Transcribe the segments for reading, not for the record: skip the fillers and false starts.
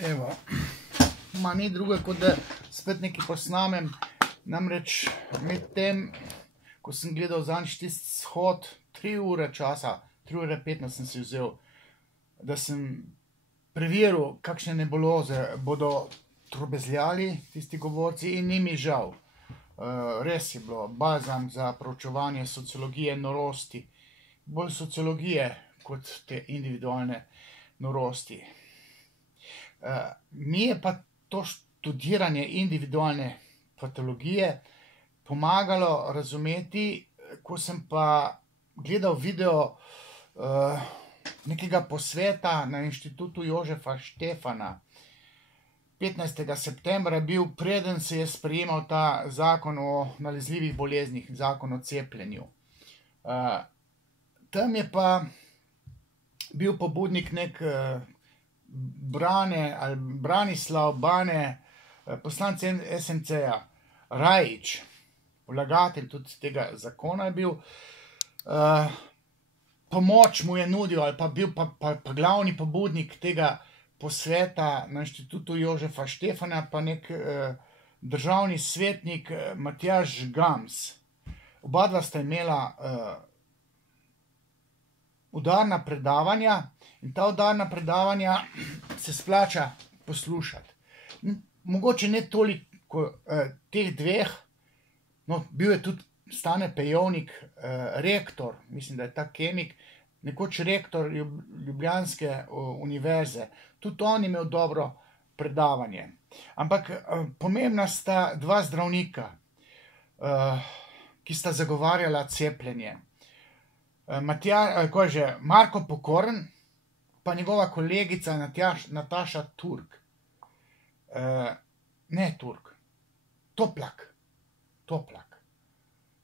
Evo, ma ni druge, kot da spet nekaj posnamem. Namreč med tem, ko sem gledal zadnjič tisti shod, 3 ure časa, 3 ure 15 sem si vzel, da sem preveril, kakšne nebuloze bodo trobezljali tisti govorci, in ni mi žal. Res je bilo balzam za proučevanje sociologije norosti. Bolj sociologije kot te individualne norosti. Mi je pa to študiranje individualne patologije pomagalo razumeti, ko sem pa gledal video nekega posveta na Inštitutu Jožefa Štefana. 15. septembra je bil, preden se je sprejemal ta zakon o nalezljivih boleznih, zakon o cepljenju. Tam je pa bil pobudnik nek Branislav Bane, poslanec SMC-ja, Rajić, vlagatelj tudi tega zakona je bil. Pomoč mu je nudil, ali pa bil pa glavni pobudnik tega posveta na Inštitutu Jožefa Štefana, pa nek državni svetnik Matjaž Gams. Oba dva sta imela udarna predavanja in ta udarna predavanja se splača poslušati. Mogoče ne toliko teh dveh, no, bil je tudi Stane Pejovnik, rektor, mislim, da je ta kemik, nekoč rektor Ljubljanske univerze. Tudi on je imel dobro predavanje. Ampak pomembna sta dva zdravnika, ki sta zagovarjala cepljenje. Marko Pokorn, pa njegova kolegica Nataša Turk. Ne Turk, Toplak.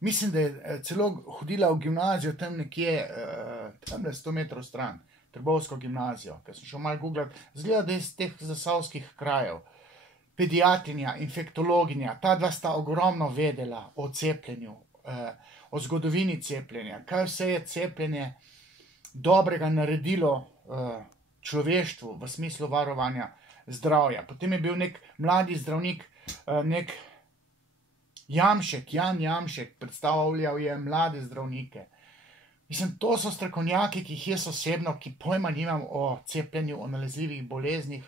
Mislim, da je celo hodila v gimnazijo tam nekje, tam 100 metrov stran, Trbovsko gimnazijo, ker sem šel malo googlat, zgleda, da je iz teh zasavskih krajev. Pediatrinja, infektologinja, ta dva sta ogromno vedela o cepljenju, o zgodovini cepljenja, kaj vse je cepljenje dobrega naredilo človeštvu v smislu varovanja zdravja. Potem je bil nek mladi zdravnik, nek Jamšek, Jan Jamšek, predstavljal je mlade zdravnike. Mislim, to so strokovnjaki, ki jih jaz osebno, ki pojma nimam o cepljenju, o nalezljivih boleznih,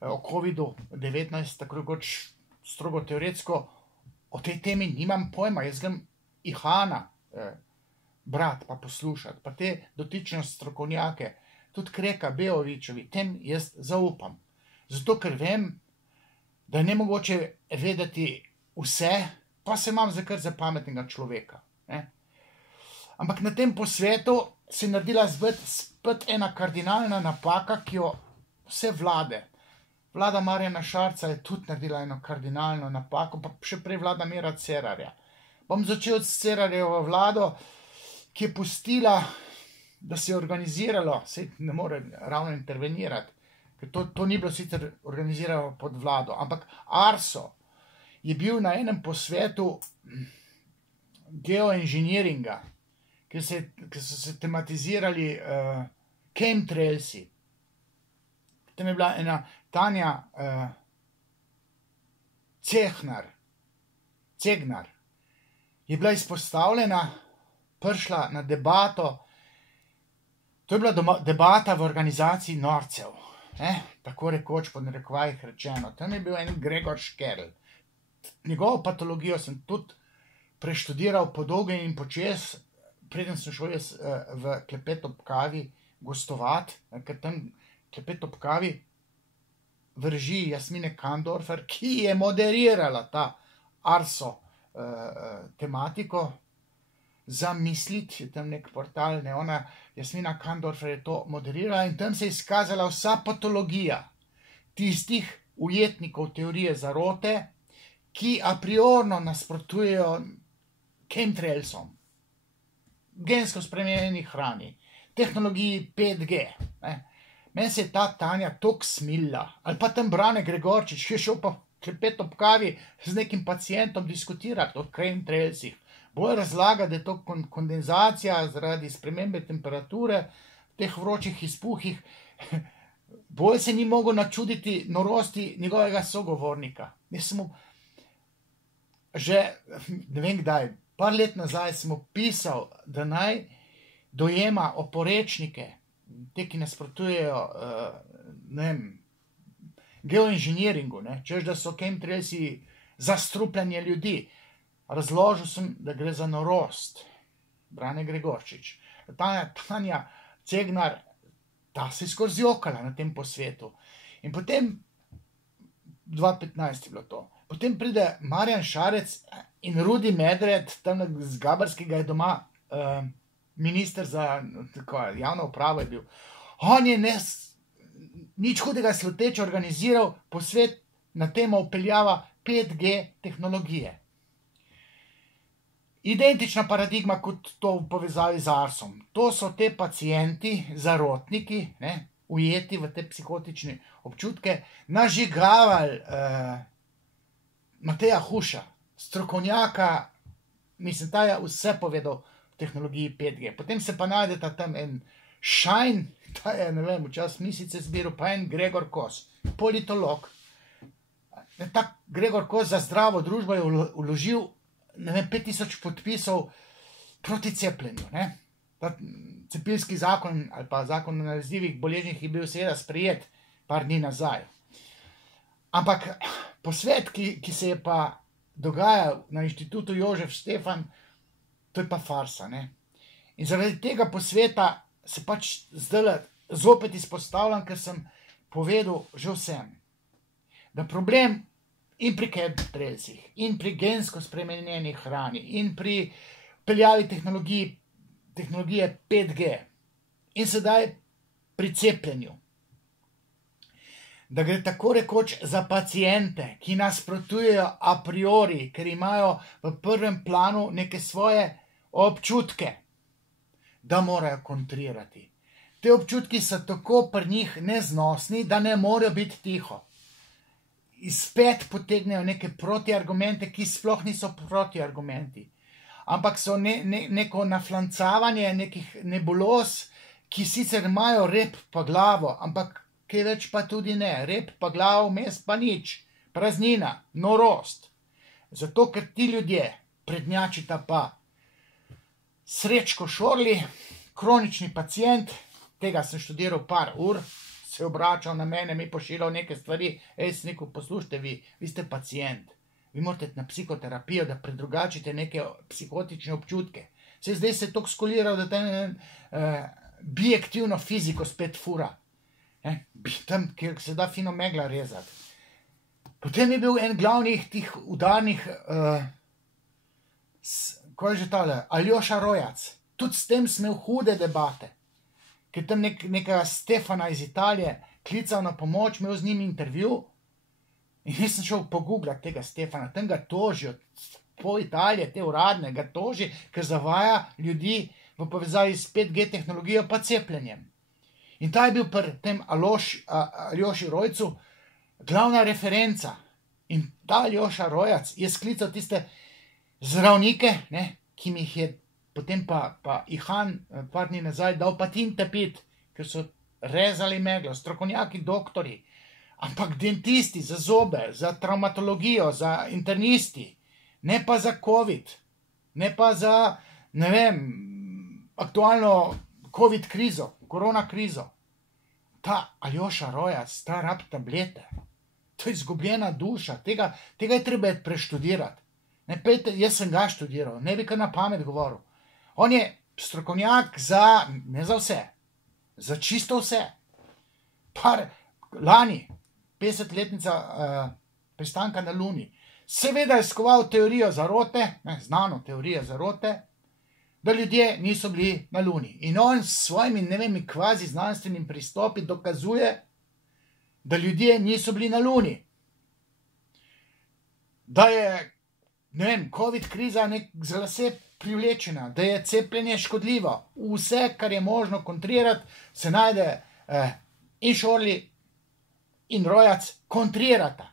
o COVID-19, tako rekoč strogo teoretsko, o tej temi nimam pojma. Jaz grem Ihana brat pa poslušati, pa te dotične strokovnjake, tudi Kreka, Beovičevi, tem jaz zaupam. Zato, ker vem, da je nemogoče vedeti vse, pa se imam kar za pametnega človeka. Ampak na tem posvetu se je naredila spet ena kardinalna napaka, ki jo vse vlade. Vlada Marjana Šarca je tudi naredila eno kardinalno napako, pa še prej vlada Mira Cerarja. Bom začel s Cerarjevo vlado, ki je pustila, da se je organiziralo, saj ne more ravno intervenirati, ker to ni bilo sicer organizirano pod vlado, ampak Arso je bil na enem posvetu geoinženiringa, ker so se tematizirali chemtrailsi. Tam je bila ena Tanja Cegnar, je bila izpostavljena, prišla na debato, to je bila debata v organizaciji norcev, tako rekoč pod narekovajih rečeno. Tam je bil en Gregor Škerl. Njegovo patologijo sem tudi preštudiral po dolgem in počez, preden sem šel jaz v Klepet ob kavi gostovati, ker tam Klepet ob kavi v režiji Jasmine Kandorfer, ki je moderirala ta Arso tematiko, Zamisliti, je tam nek portal, ona Jasmina Kandorfer je to moderirala in tam se je izkazala vsa patologija tistih ujetnikov teorije zarote, ki a priorno nasprotujejo chemtrailsom, gensko spremenjeni hrani, tehnologiji 5G. Meni se je ta Tanja toliko smilila, ali pa tam Brane Gregorčič, ki je šel pa Klepet ob kavi z nekim pacientom diskutirati o chemtrailsih. Bolj razlaga, da je to kondenzacija zaradi spremembe temperature v teh vročih izpuhih, bolj se ni mogel načuditi norosti njegovega sogovornika. Jaz sem mu že, ne vem kdaj, par let nazaj sem opisal, da naj dojema oporečnike, te, ki nasprotujejo, ne vem, geoinženiringu, češ, da so chemtrailsi zastrupljanje ljudi. Razložil sem, da gre za norost. Brane Gregorčič. Tanja Cegnar, ta se je skozi jokala na tem posvetu. In potem, 2015 je bilo to, potem pride Marjan Šarec in Rudi Medved, tam z Gabarskega je doma minister za javno upravo je bil. On je nič hudega sluteče organiziral posvet na temo vpeljava 5G tehnologije. Identična paradigma kot to v povezavi z Arsom. To so te pacienti, zarotniki, ujeti v te psihotične občutke, nažigavali Mateja Huša, strokovnjaka, mislim, ta je vse povedal v tehnologiji 5G. Potem se pa najdeta tam en Šajn, ta je, ne vem, včasih misice zbiral, pa en Gregor Kos, politolog. Ta Gregor Kos za zdravo družbo je vložil 5000 podpisov proti cepljenju. Ta cepilski zakon ali pa zakon o nalezljivih boleznih je bil seveda sprejet par dni nazaj. Ampak posvet, ki se je pa dogajal na inštitutu Jožef Stefan, to je pa farsa. In zaradi tega posveta se pač zdaj zopet izpostavljam, ker sem povedal že vsem, da problem in pri chemtrailsih, in pri gensko spremenjeni hrani, in pri peljavi tehnologije 5G, in sedaj pri cepljenju, da gre tako rekoč za paciente, ki nasprotujejo a priori, ker imajo v prvem planu neke svoje občutke, da morajo kontrirati. Te občutki so tako pri njih neznosni, da ne morejo biti tiho. Spet potegnejo neke protiargumente, ki sploh niso protiargumenti, ampak so neko naflancavanje nekih nebuloz, ki sicer imajo rep pa glavo, ampak kaj več pa tudi ne, rep pa glavo, vmes pa nič, praznina, norost. Zato, ker ti ljudje prednjačita pa Srečko Šorli, kronični pacient, tega sem študiral par ur, se obračal na mene, mi pošiljal neke stvari, sem rekel, poslušajte vi ste pacient, vi morate na psihoterapijo, da predrugačite neke psihotične občutke. Zdaj se je toliko skoliral, da tam biaktivno fiziko spet fura, tam, kjer se da fino megla rezati. Potem je bil en glavnih tih udarnih, ko je že tale, Aljoša Rojac, tudi s tem smo imeli hude debate, ker tam nekega Stefana iz Italije klical na pomoč, imel z njim intervju in jaz sem šel pogooglati tega Stefana, tam ga tožijo, po Italije, te uradne, ga toži, ker zavaja ljudi v povezavi s 5G tehnologijo pa cepljenjem. In ta je bil pri tem Aljoši Rojcu glavna referenca. In ta Aljoša Rojac je sklical tiste zdravnike, ki mi jih je potem pa Ihan par dni nazaj dal pa tinte pit, ker so rezali meglo, strokovnjaki, doktori, ampak dentisti za zobe, za traumatologijo, za internisti, ne pa za COVID, ne pa za, ne vem, aktualno COVID krizo, korona krizo. Ta Aljoša Rojac, ta rab tablete, to je izgubljena duša, tega je treba preštudirati. Jaz sem ga študiral, ne bi kar na pamet govoril. On je strokovnjak za, ne za vse, za čisto vse. Lani, 50-letnica pristanka na Luni, seveda je skoval teorijo zarote, znano teorijo zarote, da ljudje niso bili na Luni. In on s svojimi, ne vem, kvazi znanstvenim pristopi dokazuje, da ljudje niso bili na Luni. Da je, ne vem, COVID kriza za lase privlečena, da je cepljenje škodljivo. Vse, kar je možno kontrirati, se najde in Šorli in Rojac kontrirata.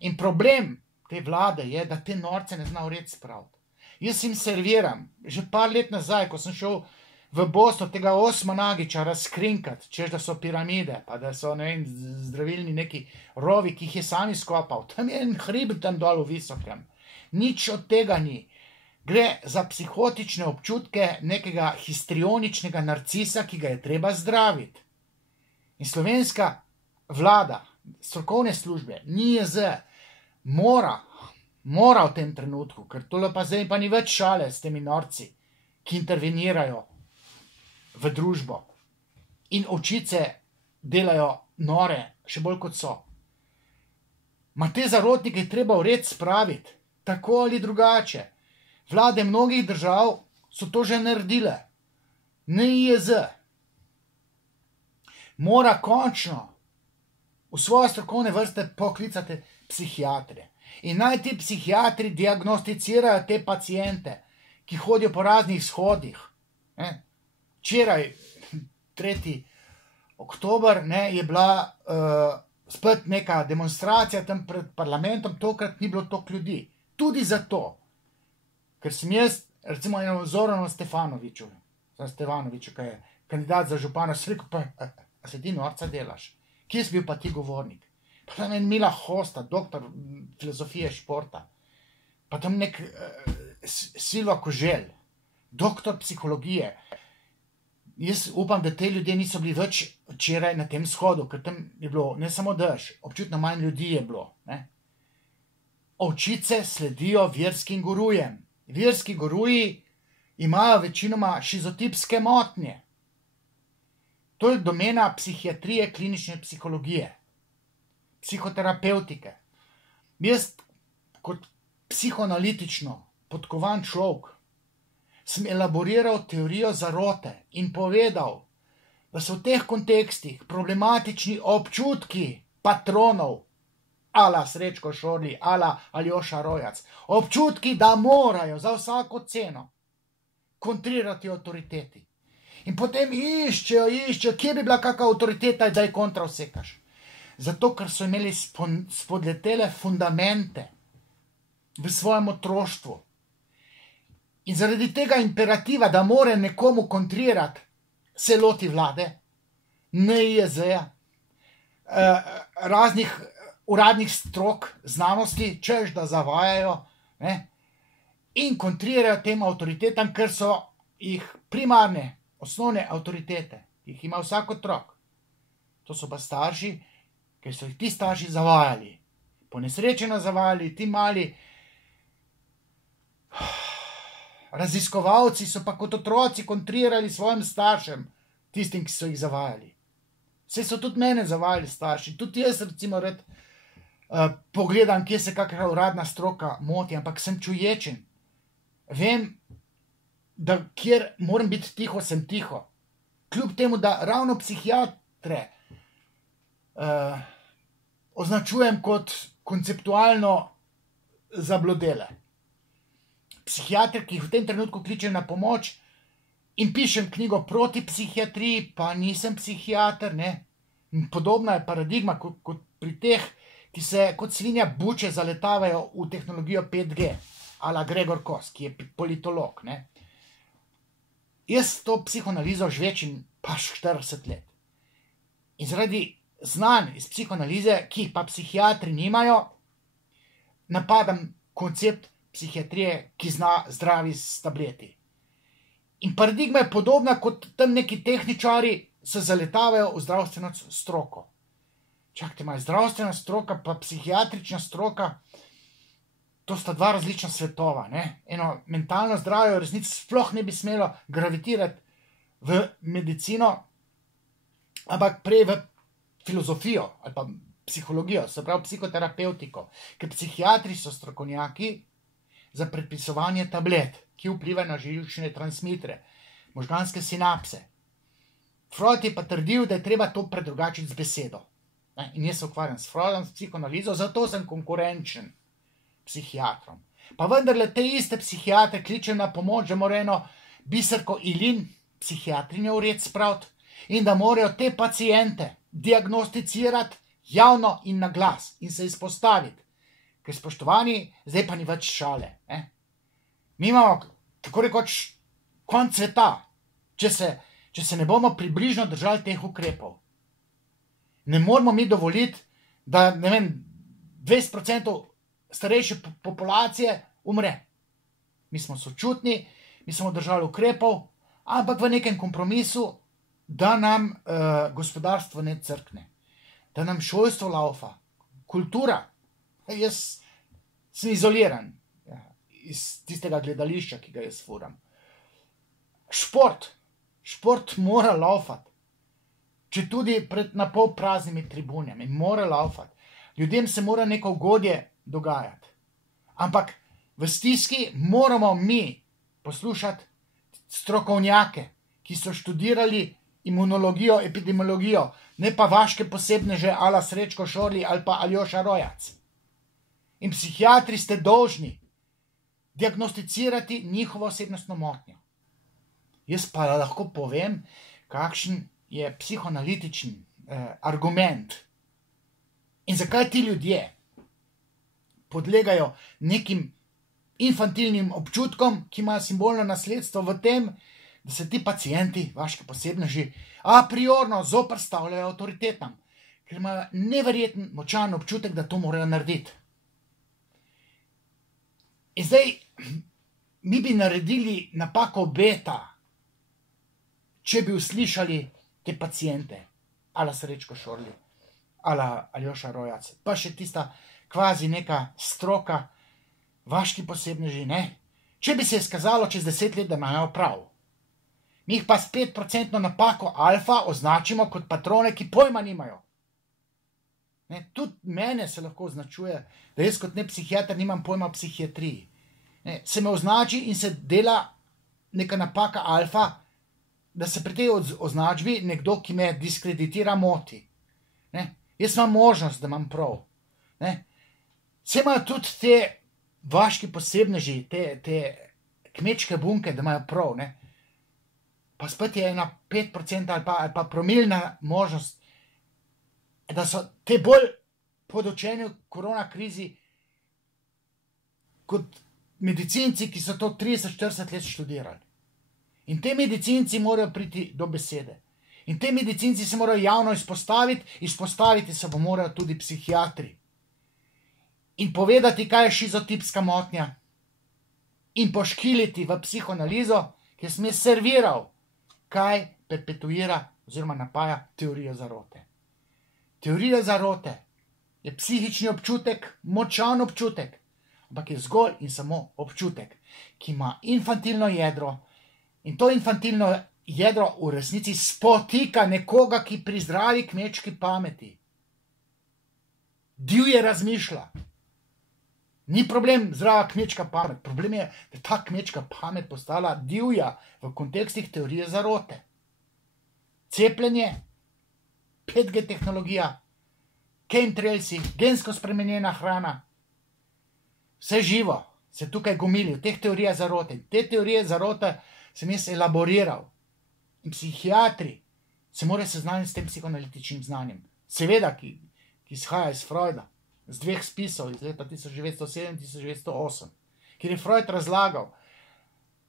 In problem te vlade je, da te norce ne zna v red spraviti. Jaz jim serviram, že par let nazaj, ko sem šel v Bosno tega Osmanagiča razkrinkati, češ da so piramide, pa da so, ne vem, zdravilni neki rovi, ki jih je sami skopal. Tam je en hrib tam dol v visokem. Nič od tega ni. Gre za psihotične občutke nekega histrioničnega narcisa, ki ga je treba zdraviti. In slovenska vlada, strokovne službe, NIJZ, mora v tem trenutku, ker tole pa zdaj pa ni več šale s temi norci, ki intervenirajo v družbo in očice delajo nore, še bolj kot so. Ma te zarotnike je treba v red spraviti, tako ali drugače. Vlade mnogih držav so to že naredile. NIJZ mora končno v svoje strokovne vrste poklicati psihiatre. In naj ti psihiatri diagnosticirajo te paciente, ki hodijo po raznih shodih. Včeraj, 3. oktober, je bila spet neka demonstracija tam pred parlamentom, tokrat ni bilo toliko ljudi. Tudi zato, ker sem jaz, recimo, eno Zoranu Stefanoviću, ki je kandidat za župana, sem rekel, pa, a se ti norca delaš? Kje si bil pa ti govornik? Pa tam en Mila Hosta, doktor filozofije športa, pa tam nek Silva Koželj, doktor psihologije. Jaz upam, da te ljudje niso bili več včeraj na tem shodu, ker tam je bilo ne samo dež, občutno manj ljudi je bilo. Ovčice sledijo verskim gurujem. Verski guruji imajo večinoma šizotipske motnje. To je domena psihiatrije, klinične psihologije, psihoterapevtike. Jaz kot psihoanalitično podkovan človek sem elaboriral teorijo zarote in povedal, da so v teh kontekstih problematični občutki patronov, ala Srečko Šorli, ala Aljoša Rojac. Občutki, da morajo za vsako ceno kontrirati avtoriteti. In potem iščejo, kje bi bila kakšna avtoriteta, da je kontra vsekaš. Zato, ker so imeli spodletele fundamente v svojem otroštvu. In zaradi tega imperativa, da more nekomu kontrirati, se loti vlade, NIJZ-ja, raznih uradnih strok znanosti, češ da zavajajo, in kontrirajo tem avtoritetam, ker so jih primarne, osnovne avtoritete, ki jih ima vsak otrok. To so pa starši, ker so jih ti starši zavajali. Ponesrečeno zavajali, ti mali raziskovalci so pa kot otroci kontrirali svojim staršem, tistim, ki so jih zavajali. Saj so tudi mene zavajali starši, tudi jaz recimo rad pogledam, kje se kakšna uradna stroka moti, ampak sem čuječen. Vem, da kjer moram biti tiho, sem tiho. Kljub temu, da ravno psihiatre označujem kot konceptualno zablodele. Psihiater, ki jih v tem trenutku kličem na pomoč in pišem knjigo proti psihiatriji, pa nisem psihiater, Podobna je paradigma kot pri teh, ki se kot svinja buče zaletavajo v tehnologijo 5G, ala Gregor Kos, ki je politolog, Jaz to psihoanalizo žvečim pa 40 let. In zaradi znanj iz psihoanalize, ki jih pa psihiatri nimajo, napadam koncept psihiatrije, ki zna zdravi s tableti. In paradigma je podobna, kot tam neki tehničari se zaletavajo v zdravstveno stroko. Čakajte, malo, zdravstvena stroka pa psihiatrična stroka, to sta dva različna svetova. Eno mentalno zdravje v resnici sploh ne bi smelo gravitirati v medicino, ampak prej v filozofijo ali pa psihologijo, se pravi psihoterapevtiko. Ker psihiatri so strokovnjaki za predpisovanje tablet, ki vplivajo na živčne transmitre, možganske sinapse. Freud je pa trdil, da je treba to predrugačiti z besedo. In jaz se ukvarjam s Freudom, s psihoanalizo, zato sem konkurenčen psihiatrom. Pa vendarle te iste psihiatre kličem na pomoč, da mora eno Biserko Ilin, psihiatrinjo v red spraviti, in da morajo te paciente diagnosticirati javno in na glas in se izpostaviti. Ker spoštovani, zdaj pa ni več šale. Mi imamo tako rekoč konc sveta. če se ne bomo približno držali teh ukrepov. Ne moramo mi dovoliti, da 20% starejše populacije umre. Mi smo sočutni, mi smo držali ukrepov, ampak v nekem kompromisu, da nam gospodarstvo ne crkne, da nam šolstvo laufa, kultura. Jaz sem izoliran iz tistega gledališča, ki ga jaz furam. Šport mora laufati, če tudi pred napol praznimi tribunami, mora laufati. Ljudem se mora neko ugodje dogajati. Ampak v stiski moramo mi poslušati strokovnjake, ki so študirali imunologijo, epidemiologijo, ne pa vaške posebneže ala Srečko Šorli ali pa Aljoša Rojac. In psihiatri ste dolžni diagnosticirati njihovo osebnostno motnjo. Jaz pa lahko povem, kakšen je psihoanalitičen argument in zakaj ti ljudje podlegajo nekim infantilnim občutkom, ki imajo simbolno nasledstvo v tem, da se ti pacienti, vaški posebneži, a priorno zoperstavljajo avtoritetam, ker imajo neverjeten močan občutek, da to morajo narediti. In zdaj, mi bi naredili napako obeta, če bi uslišali te paciente, ala Srečko Šorli, ala Aljoša Rojac, pa še tista kvazi neka stroka, vaški posebneži, ne? Če bi se izkazalo čez 10 let, da imajo prav. Mi jih pa s 5% napako alfa označimo kot patrone, ki pojma nimajo. Ne? Tudi mene se lahko označuje, da jaz kot ne psihiater nimam pojma o psihiatriji. Ne? Se me označi in se dela neka napaka alfa, da se pri tej označbi nekdo, ki me diskreditira, moti. Ne? Jaz imam možnost, da imam prav. Ne? Vse imajo tudi te vaški posebneži, te kmečke bunke, da imajo prav. Ne? Pa spet je ena 5% ali pa promilna možnost, da so te bolj podočeni v korona krizi kot medicinci, ki so to 30-40 let študirali. In te medicinci morajo priti do besede. In te medicinci se morajo javno izpostaviti se bo morajo tudi psihiatri. In povedati, kaj je šizotipska motnja. In poškiliti v psihoanalizo, ki sem je serviral, kaj perpetuira oziroma napaja teorijo zarote. Teorija zarote je psihični občutek, močan občutek, ampak je zgolj in samo občutek, ki ima infantilno jedro in to infantilno jedro v resnici spotika nekoga, ki pri zdravi kmečki pameti divje razmišlja. Ni problem zdrava kmečka pamet, problem je, da ta kmečka pamet postala divja v kontekstih teorije zarote. Cepljenje, 5G tehnologija, chemtrailsi, gensko spremenjena hrana, vse živo se tukaj gomili v teh teorijah zarote. Te teorije zarote sem jaz elaboriral. In psihiatri se morajo seznaniti s tem psihoanalitičnim znanjem. Seveda, ki izhaja iz Freuda, z 2 spisov iz leta 1907-1908, kjer je Freud razlagal,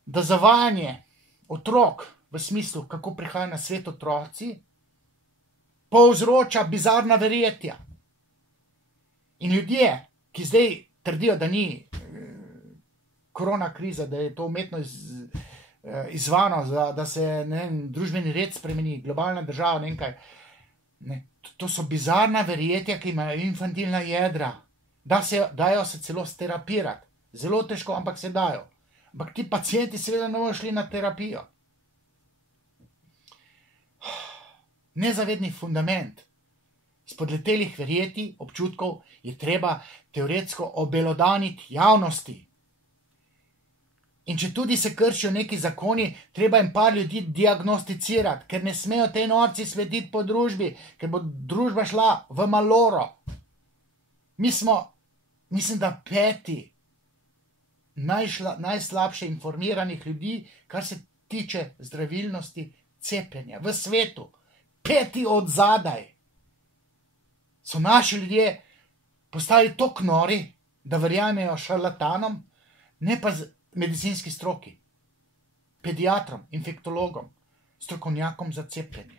da zavajanje otrok v smislu, kako prihajajo na svet otroci, povzroča bizarna verjetja. In ljudje, ki zdaj trdijo, da ni korona kriza, da je to umetno izvano, da se družbeni red spremeni, globalna država, ne vem kaj. To so bizarna verjetja, ki imajo infantilna jedra. Dajo se celo sterapirati. Zelo težko, ampak se dajo. Ampak ti pacienti seveda ne bodo šli na terapijo. Nezavedni fundament spodletelih verjetij, občutkov je treba teoretsko obelodaniti javnosti. In če tudi se kršijo neki zakoni, treba jim par ljudi diagnosticirati, ker ne smejo tej norci svetiti po družbi, ker bo družba šla v maloro. Mi smo, mislim, da 5. najslabše informiranih ljudi, kar se tiče zdravilnosti cepljenja v svetu. 5. od zadaj. So naši ljudje postali toliko nori, da verjamejo šarlatanom, ne pa medicinski stroki, pediatrom, infektologom, strokovnjakom za cepljenje.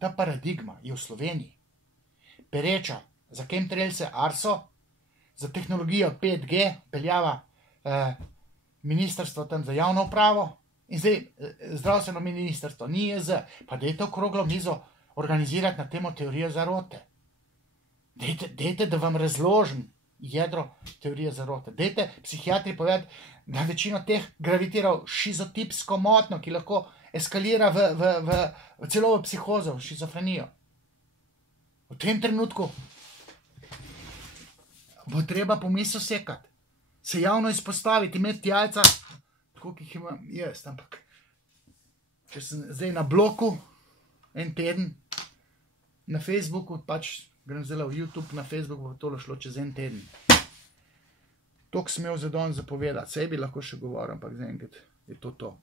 Ta paradigma je v Sloveniji pereča za chemtrailse ARSO, za tehnologijo 5G peljava ministrstvo tam za javno upravo in zdaj zdravstveno ministrstvo, ni JZ, pa dajte okroglo mizo organizirati na temo teorije zarote. Dajte, da vam razložim jedro teorije zarote. Dajte psihiatri povedati, da večino teh gravitira v šizotipsko motno, ki lahko eskalira celo v psihozo, v šizofrenijo. V tem trenutku bo treba pomisel sekati, se javno izpostaviti, imeti jajca, tako ki jih imam jaz, ampak če sem zdaj na bloku en teden, na Facebooku, pač grem zdaj v YouTube, na Facebooku bo tole šlo čez en teden. Toliko sem imel za danes zapovedati, saj bi lahko še govoril, ampak zaenkrat je to.